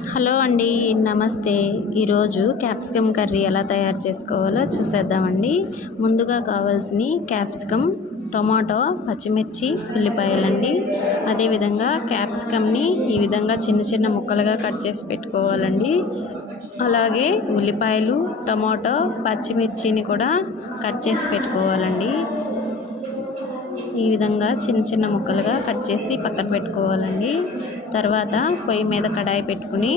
Hello అండి నమస్తే. ఈరోజు క్యాప్సికమ్ కర్రీ ఎలా తయారు చేసుకోవాలో చూసేద్దామండి. ముందుగా కావాల్సిన క్యాప్సికమ్ టొమాటో పచ్చిమిర్చి ఉల్లిపాయలండి. అదేవిధంగా క్యాప్సికమ్ని ఈ విధంగా చిన్న చిన్న ముక్కలుగా కట్ చేసి పెట్టుకోవాలండి. అలాగే ఉల్లిపాయలు టొమాటో పచ్చిమిర్చిని కూడా కట్ చేసి పెట్టుకోవాలండి. ఈ విధంగా చిన్న చిన్న ముక్కలుగా కట్ చేసి పక్కన పెట్టుకోవాలండి. తర్వాత పొయ్యి మీద కడాయి పెట్టుకుని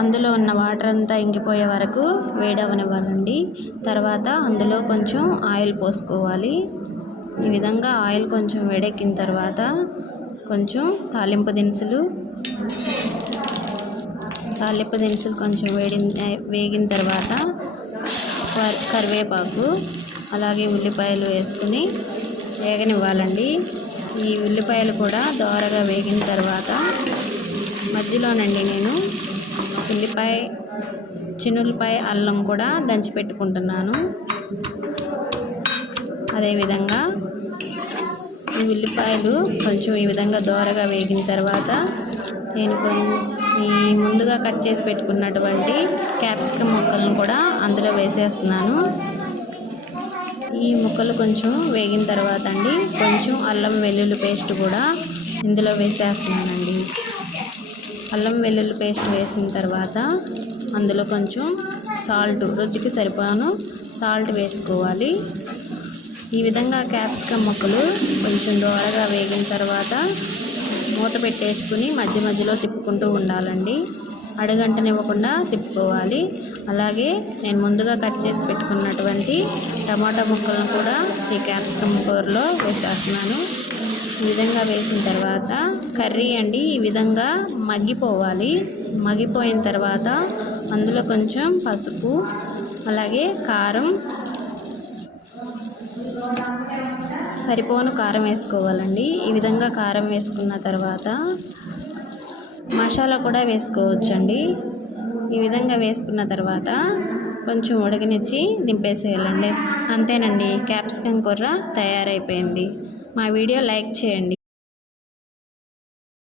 అందులో ఉన్న వాటర్ అంతా ఇంకిపోయే వరకు వేడవనివ్వాలండి. తర్వాత అందులో కొంచెం ఆయిల్ పోసుకోవాలి. ఈ విధంగా ఆయిల్ కొంచెం వేడెక్కిన తర్వాత కొంచెం తాలింపు దినుసులు తాలింపు దినుసులు కొంచెం వేడి వేగిన తర్వాత కరివేపాకు అలాగే ఉల్లిపాయలు వేసుకుని వేగనివ్వాలండి. ఈ ఉల్లిపాయలు కూడా దోరగా వేగిన తర్వాత మధ్యలోనండి నేను ఉల్లిపాయ చిన్నులపాయ అల్లం కూడా దంచి పెట్టుకుంటున్నాను. అదేవిధంగా ఈ ఉల్లిపాయలు కొంచెం ఈ విధంగా దోరగా వేగిన తర్వాత నేను ఈ ముందుగా కట్ చేసి పెట్టుకున్నటువంటి క్యాప్సికమ్ ముక్కలను కూడా అందులో వేసేస్తున్నాను. ఈ ముక్కలు కొంచెం వేగిన తర్వాత అండి కొంచెం అల్లం వెల్లుల్లి పేస్ట్ కూడా ఇందులో వేసేస్తున్నానండి. అల్లం వెల్లుల్లి పేస్ట్ వేసిన తర్వాత అందులో కొంచెం సాల్ట్ రుచికి సరిపోను సాల్ట్ వేసుకోవాలి. ఈ విధంగా క్యాప్సికమ్ ముక్కలు కొంచెం దోరగా వేగిన తర్వాత మూత పెట్టేసుకుని మధ్య మధ్యలో తిప్పుకుంటూ ఉండాలండి. అడుగంటనివ్వకుండా తిప్పుకోవాలి. అలాగే నేను ముందుగా కట్ చేసి పెట్టుకున్నటువంటి టమాటా ముక్కలను కూడా ఈ క్యాప్సికమ్ కూరలో వేసేస్తున్నాను. ఈ విధంగా వేసిన తర్వాత కర్రీ అండి ఈ విధంగా మగ్గిపోవాలి. మగ్గిపోయిన తర్వాత అందులో కొంచెం పసుపు అలాగే కారం సరిపోను కారం వేసుకోవాలండి. ఈ విధంగా కారం వేసుకున్న తర్వాత మసాలా కూడా వేసుకోవచ్చండి. ఈ విధంగా వేసుకున్న తర్వాత కొంచెం ఉడకనిచ్చి దింపేసేయాలండి. అంతేనండి క్యాప్సికమ్ కూర తయారైపోయింది. మా వీడియో లైక్ చేయండి.